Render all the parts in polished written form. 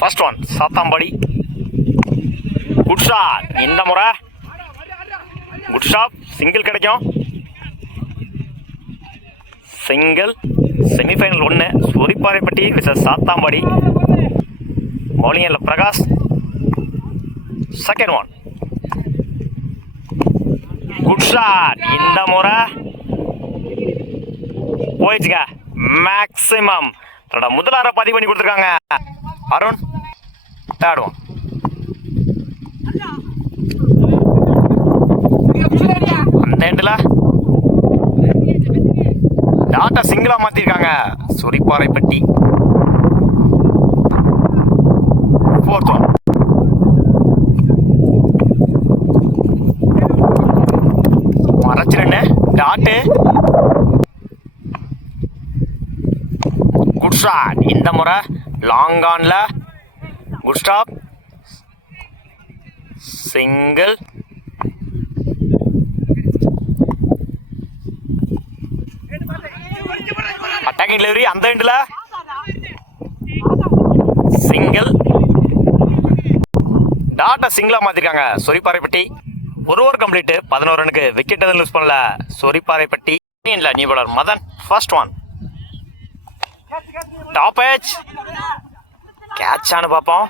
First one Sathambadi. Good shot. இந்த முறை good shot. Single கிடைக்கும். Single. Semifinal 1 Soripparaipatti versus Sathambadi. பவுலிங்கில் Prakash. Second one good shot. இந்த முறை போயிடுச்சுங்க. மேக்சிமம் தன்னோட முதல் ஆரை பதிவு பண்ணி கொடுத்துருக்காங்க அருண். தேர்ட் ஒன் அந்த எண்டில் டாட்டா சிங்கிளா மாத்திருக்காங்க சொரிப்பாறைப்பட்டி. ஃபோர்த் ஒன் மறைச்சிருன்னு டாட்டு. Good shot. இந்த முறை லாங் ஆன்ல good stop. Single. Attacking delivery அந்த எண்டில் சிங்கிள். டாட்டா சிங்கிளா மாத்திருக்காங்க சொரிப்பாறைப்பட்டி. ஒரு ஓவர் கம்ப்ளீட் 11 ரனுக்கு விக்கெட் எதுவும் லூஸ் பண்ணல Soripparaipatti. New bowler Madan. First one top edge catch ஆனு பார்ப்போம்.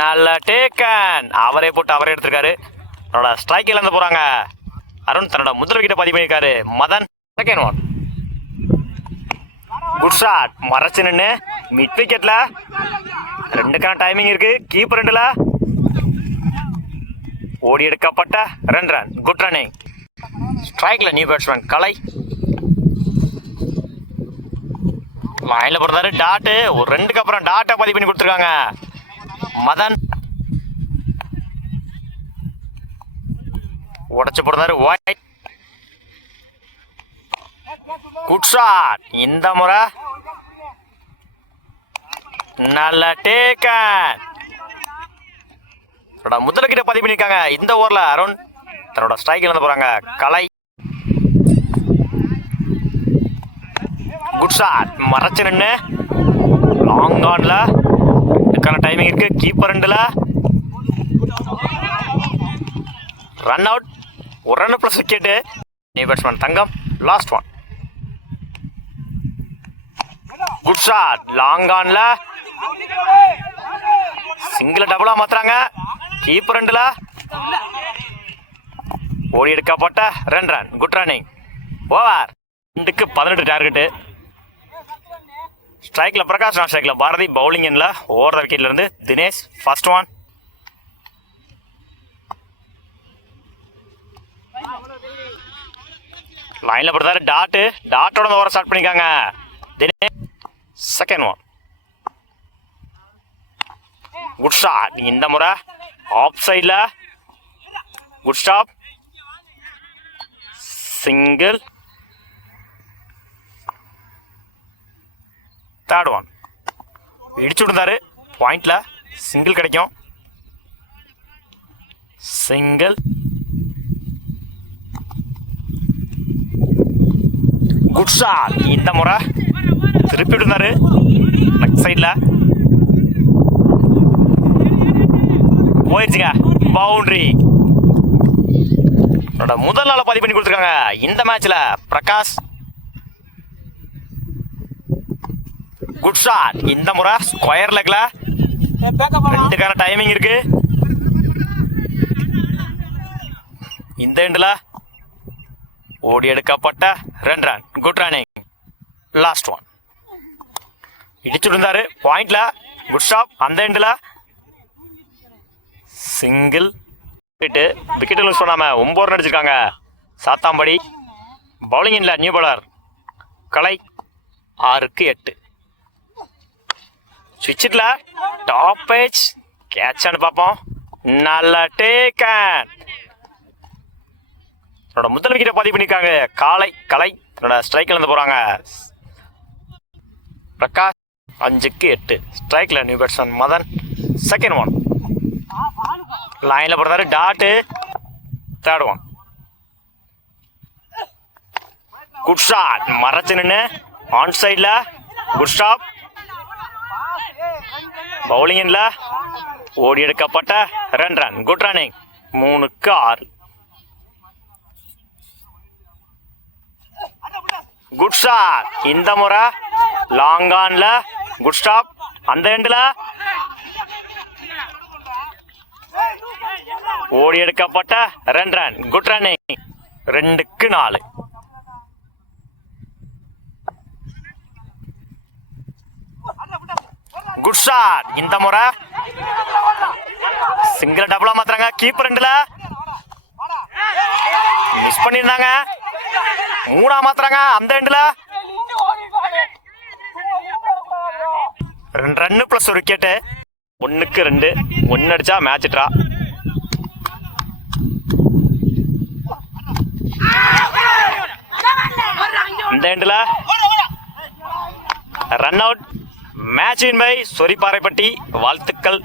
நல்ல டேக்கன். அவரே போட்டு அவரே எடுத்திருக்காரு. அவரோட ஸ்ட்ரைக் இழந்து போறாங்க. அருண் தன்னோட முதல் விக்கெட்டை பதிவு பண்ணியிருக்காரு Madan. Second one good shot. மறைச்சு நின்று மிட் விக்கெட்ல 2க்கான டைமிங் இருக்கு. கீப்பர் 2ல ஓடி எடுக்கப்பட்ட 2 ரன். Good running. ஸ்ட்ரைக்ல நியூ பேட்ஸ்மேன் கலை. லைன்ல போறாரு டாட்டு. ஒரு 2க்கு அப்புறம் டாட்டை பதிவு பண்ணி கொடுத்துருக்காங்க மதன். உடச்சு போடுறாரு ஒயிட். Good shot. இந்த முறை நல்ல டேக்கன். முதல் விக்கெட்டை பதிவு பண்ணிருக்காங்க இந்த ஓவர்ல அருண். தன்னோட ஸ்ட்ரைக் இழந்து போறாங்க கலை. Good shot. மறைச்சு நின்று லாங் ஆன்ல இதுக்கான டைமிங் இருக்கு. கீப்பர் 2ல ரன் அவுட். ஒரு run plus wicket. New batsman Thangam. Last one good shot. Long ஆன்ல சிங்கிள் டபுளா மாத்துறாங்க. கீப்பர் 2ல ஓடி எடுக்கப்பட்ட 2 ரன். Good running. ஓவர் 2க்கு 18 டார்கெட்டு. ஸ்ட்ரைக்ல பிரகாஷ், நான் ஸ்ட்ரைக்ல பாரதி. பவுலிங் எண்ணில் ஓவர் த விக்கெட்ல இருந்து தினேஷ். ஃபர்ஸ்ட் ஒன் லைன்ல போடுறாரு டாட்டு. டாட்டோட ஓவர ஸ்டார்ட் பண்ணிருக்காங்க Dinesh. Second one good shot. இந்த முறை ஆஃப் சைட்ல good stop. Single. Third one இடிச்சு விடுந்தாரு பாயிண்ட்ல. சிங்கிள் கிடைக்கும். சிங்கிள். Good shot. இந்த முறை திருப்பி விடுந்தாரு லெஃப்ட் சைட்ல. போயிடுச்சுங்க பவுண்டரி. முதல் நாள பதிவு பண்ணி கொடுத்துருக்காங்க இந்த மேட்ச்ல பிரகாஷ். Good shot. இந்த முறை ஸ்கொயர் லெக்ல 2க்கான டைமிங் இருக்கு. இந்த எண்ட்ல ஓடி எடுக்கப்பட்ட 2 run. Good running. Last one இடிச்சு இருந்தாரு பாயிண்ட்ல. Good stop. அந்த எண்ட்ல சிங்கிள். விக்கெட் லூஸ் பண்ணாம 9 ரன் அடிச்சிருக்காங்க சாத்தாம்பாடி. பவுலிங் இல்ல நியூ பாலர் கலை. 6க்கு 8. சுவிட்சிட்ல டாப் ஏஜ் கேட்சான்னு பார்ப்போம். நல்ல டேக்கன். முதல் விக்கெட்டை பதிவு பண்ணிருக்காங்க கலை. ஸ்ட்ரைக்ல இருந்து போறாங்க பிரகாஷ். 5க்கு 8. ஸ்ட்ரைக்ல new batsman Madan. Second one லைன்ல போடுறாரு dot. Third one good shot. மறைச்சு நின்று ஆன் சைட்ல குட் ஸ்டாப். பவுலிங்கில் ஓடி எடுக்கப்பட்ட 2 ரன். Good running. 3க்கு 6. Good shot. இந்த முறை லாங் ஆன்ல குட் ஸ்டாப். அந்த எண்டில் ஓடி எடுக்கப்பட்ட 2 ரன். Good running. 2க்கு 4. Good shot. இந்த முறை சிங்கிள் டபுளா மாத்துறாங்க. கீப்பர் ரெண்டுல மிஸ் பண்ணிருந்தாங்க. 3ஆ மாத்துறாங்க. அந்த எண்டுல 2 ரன் பிளஸ் ஒரு விக்கெட்டு. 1க்கு 2. 1 அடிச்சா மேட்ச் ட்ரா. இந்த எண்டுல run out. Match win by Soripparaipatti. வாழ்த்துக்கள்.